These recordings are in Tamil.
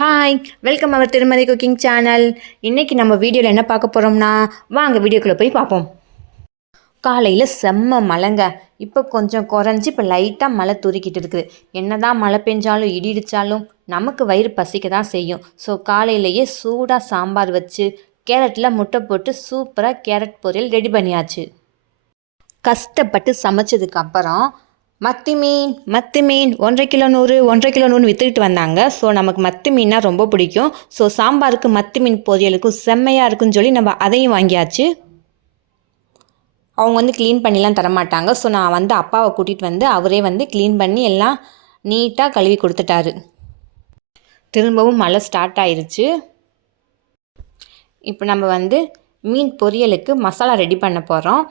ஹாய், வெல்கம் அவர் திருமதி குக்கிங் சேனல். இன்றைக்கி நம்ம வீடியோவில் என்ன பார்க்க போகிறோம்னா, வாங்க வீடியோக்குள்ளே போய் பார்ப்போம். காலையில் செம்ம மழைங்க. இப்போ கொஞ்சம் குறைஞ்சி இப்போ லைட்டாக மழை தூரிக்கிட்டு இருக்குது. என்ன தான் மழை பெஞ்சாலும் இடி இடித்தாலும் நமக்கு வயிறு பசிக்க தான் செய்யும். ஸோ காலையிலேயே சூடாக சாம்பார் வச்சு கேரட்டில் முட்டை போட்டு சூப்பராக கேரட் பொரியல் ரெடி பண்ணியாச்சு. கஷ்டப்பட்டு சமைச்சதுக்கப்புறம் மத்தி மீன் 1.5 கிலோ 100 கிலோ 100 விற்றுக்கிட்டு வந்தாங்க. ஸோ நமக்கு மத்தி மீன்னா ரொம்ப பிடிக்கும். ஸோ சாம்பாருக்கு மத்தி மீன் பொரியலுக்கும் செம்மையாக இருக்குன்னு சொல்லி நம்ம அதையும் வாங்கியாச்சு. அவங்க வந்து க்ளீன் பண்ணிலாம் தரமாட்டாங்க. ஸோ நான் வந்து அப்பாவை கூட்டிகிட்டு வந்து அவரே வந்து க்ளீன் பண்ணி எல்லாம் நீட்டாக கழுவி கொடுத்துட்டாரு. திரும்பவும் மழை ஸ்டார்ட் ஆயிடுச்சு. இப்போ நம்ம வந்து மீன் பொரியலுக்கு மசாலா ரெடி பண்ண போகிறோம்.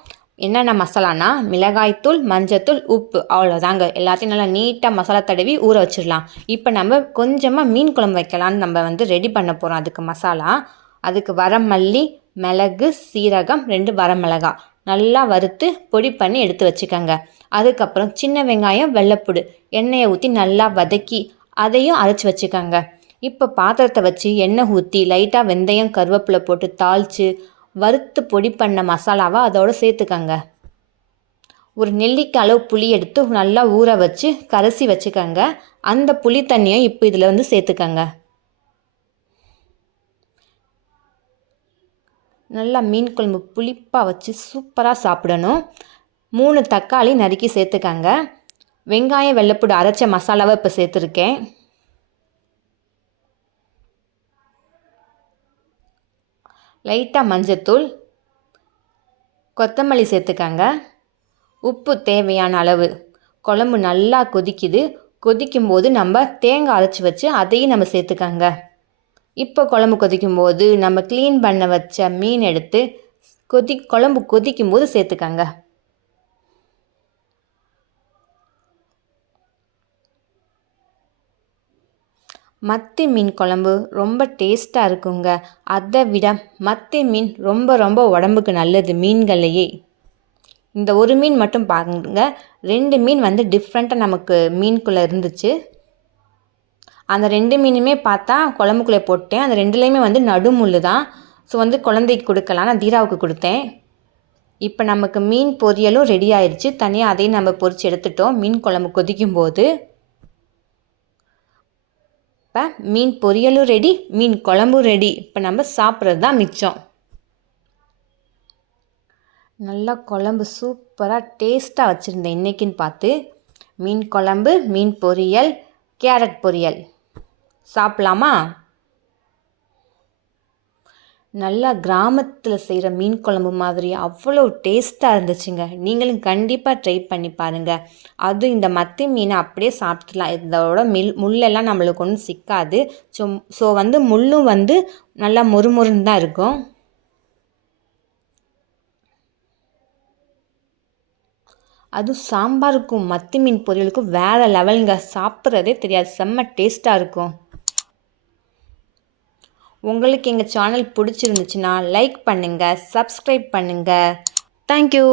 என்னென்ன மசாலானா மிளகாய்த்தூள், மஞ்சத்தூள், உப்பு, அவ்வளோதாங்க. எல்லாத்தையும் நல்லா நீட்டாக மசாலா தடவி ஊற வச்சிடலாம். இப்போ நம்ம கொஞ்சமாக மீன் குழம்பு வைக்கலான்னு நம்ம வந்து ரெடி பண்ண போகிறோம். அதுக்கு மசாலா, அதுக்கு வரமல்லி, மிளகு, சீரகம், 2 வரமிளகா நல்லா வறுத்து பொடி பண்ணி எடுத்து வச்சுக்கோங்க. அதுக்கப்புறம் சின்ன வெங்காயம், வெள்ளைப்பூடு எண்ணெயை ஊற்றி நல்லா வதக்கி அதையும் அரைச்சி வச்சுக்கோங்க. இப்போ பாத்திரத்தை வச்சு எண்ணெய் ஊற்றி லைட்டாக வெந்தயம், கருவேப்பிலை போட்டு தாளித்து வறுத்து பொடி பண்ண மசாலாவை அதோடு சேர்த்துக்கங்க. ஒரு நெல்லிக்காய் அளவு புளி எடுத்து நல்லா ஊற வச்சு கரைசி வச்சுக்கோங்க. அந்த புளி தண்ணியை இப்போ இதில் வந்து சேர்த்துக்கங்க. நல்லா மீன் குழம்பு புளிப்பாக வச்சு சூப்பராக சாப்பிடணும். 3 தக்காளி நறுக்கி சேர்த்துக்கங்க. வெங்காயம், வெள்ளைப்பூடு அரைச்ச மசாலாவை இப்போ சேர்த்துருக்கேன். லைட்டாக மஞ்சத்தூள், கொத்தமல்லி சேர்த்துக்கங்க. உப்பு தேவையான அளவு. குழம்பு நல்லா கொதிக்குது. கொதிக்கும்போது நம்ம தேங்காய் அரைச்சி வச்சு அதையும் நம்ம சேர்த்துக்கங்க. இப்போ குழம்பு கொதிக்கும்போது நம்ம க்ளீன் பண்ண வச்ச மீன் எடுத்து குழம்பு கொதிக்கும்போது சேர்த்துக்கங்க. மத்தி மீன் குழம்பு ரொம்ப டேஸ்ட்டாக இருக்குங்க. அதை விட மத்தி மீன் ரொம்ப ரொம்ப உடம்புக்கு நல்லது மீன்கள்லையே. இந்த ஒரு மீன் மட்டும் பாருங்க, 2 மீன் வந்து டிஃப்ரெண்ட்டாக நமக்கு மீனுக்குள்ளே இருந்துச்சு. அந்த 2 மீனுமே பார்த்தா குழம்புக்குள்ளே போட்டேன். அந்த 2லேயுமே வந்து நடுமுள்ளு தான். ஸோ வந்து குழந்தைக்கு கொடுக்கலாம், நான் தீராவுக்கு கொடுத்தேன். இப்போ நமக்கு மீன் பொரியலும் ரெடி ஆயிடுச்சு. தனியாக அதையும் நம்ம பொரித்து எடுத்துட்டோம். மீன் குழம்பு கொதிக்கும்போது இப்போ மீன் பொரியலும் ரெடி, மீன் குழம்பும் ரெடி. இப்போ நம்ம சாப்பிட்றது தான் மிச்சம். நல்லா குழம்பு சூப்பராக டேஸ்ட்டாக வச்சுருந்தேன் இன்றைக்கின்னு பார்த்து. மீன் குழம்பு, மீன் பொரியல், கேரட் பொரியல் சாப்பிட்லாமா? நல்லா கிராமத்தில் செய்கிற மீன் குழம்பு மாதிரி அவ்வளோ டேஸ்ட்டாக இருந்துச்சுங்க. நீங்களும் கண்டிப்பாக ட்ரை பண்ணி பாருங்கள். அதுவும் இந்த மத்தி மீனை அப்படியே சாப்பிட்லாம். இதோட முள்ளெல்லாம் நம்மளுக்கு ஒன்றும் சிக்காது. ஸோ வந்து முள்ளும் வந்து நல்லா மொறுமொறுன்னு தான் இருக்கும். அதுவும் சாம்பாருக்கும் மத்தி மீன் பொரியலுக்கும் வேறு லெவலுங்க. சாப்பிட்றதே தெரியாது, செம்ம டேஸ்ட்டாக இருக்கும். உங்களுக்கு எங்கள் சேனல் பிடிச்சிருந்துச்சுன்னா லைக் பண்ணுங்கள், சப்ஸ்கிரைப் பண்ணுங்கள். தேங்க்யூ.